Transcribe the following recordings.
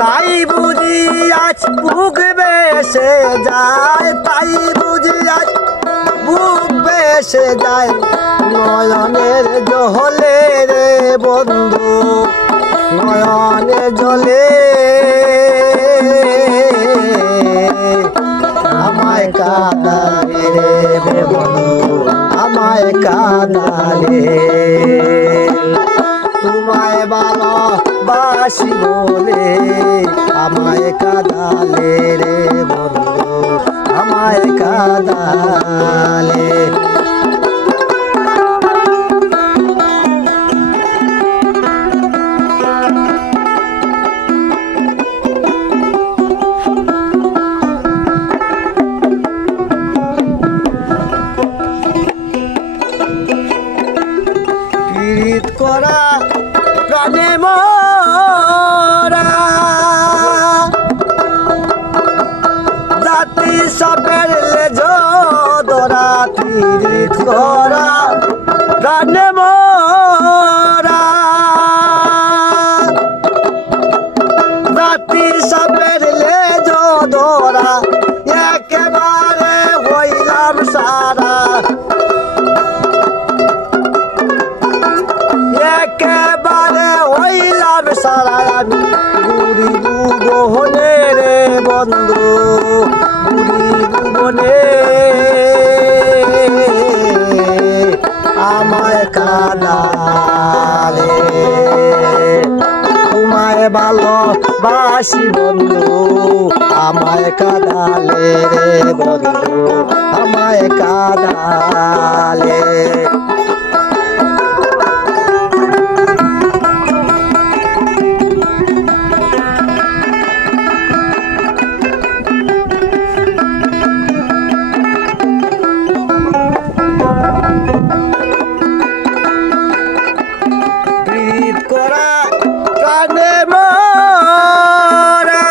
তাই বুঝি আজ বুক বেসে যায়, তাই বুঝি আজ বুক বেসে যায়, নয়নের জলে রে বন্ধু নয়নের জলে আমায় কাঁদালে রে বন্ধু আমায় কাঁদালে। তোমায় ভালোবাসি বলে আমায় কাঁদালে রে বন্ধু আমায় কাঁদালে। পীড়িত করা প্রাণে মরা জাতি সবের লেজ ধরা, পীড়িত করা প্রাণে মরা জাতি সবের লেজ ধরা, একেবারে হইলাম সারা, একেবারে হইলাম সারা। আমি বুড়ি দুবনে রে বন্ধু বুড়ি দুবনে আমায় কাঁদালে। তোমায় ভালোবাসি বন্ধু আমায় কাঁদালে রে বন্ধু আমায় কাঁদালে। পীড়িত করা প্রাণে মরা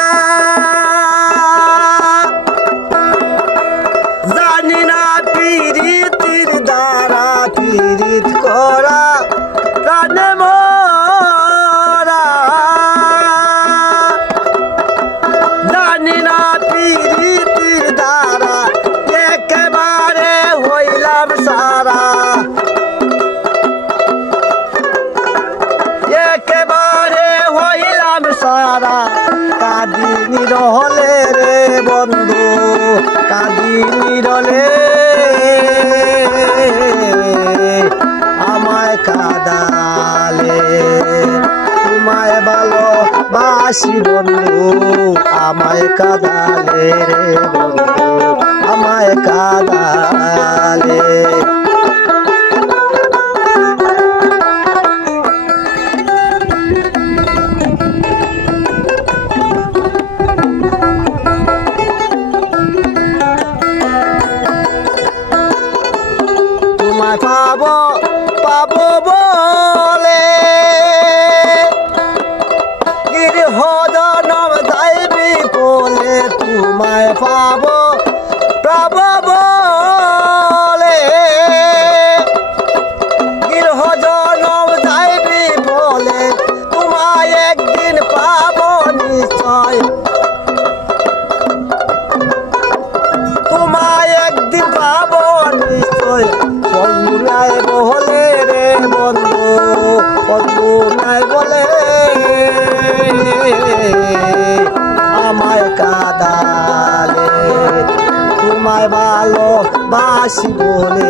জানি না পীড়িতির দ্বারা, পীড়িত করা প্রাণে মরা জানি না পীড়িতির দ্বারা, একেবারে হইলাম সারা, একেবারে হইলাম সারা। কাঁদি নিরহলে রে বন্ধু কাঁদি নিরলে আমায় কাঁদালে। তোমায় ভালোবাসি বন্ধু আমায় কাঁদালে রে বন্ধু আমায় কাঁদালে। তোমায় পাবো পাবো বলে গৃহজনম যাইবি বলে, তোমায় পাবো পাবো বলে গৃহজনম যাইবি বলে, তোমায় একদিন পাবো নিশ্চয়, তোমায় একদিন পাবো নিশ্চয়। বন্ধুরাই বলে রে বন্ধু বন্ধুরাই বলে আমায় কাঁদালে। তোমায় ভালোবাসি বলে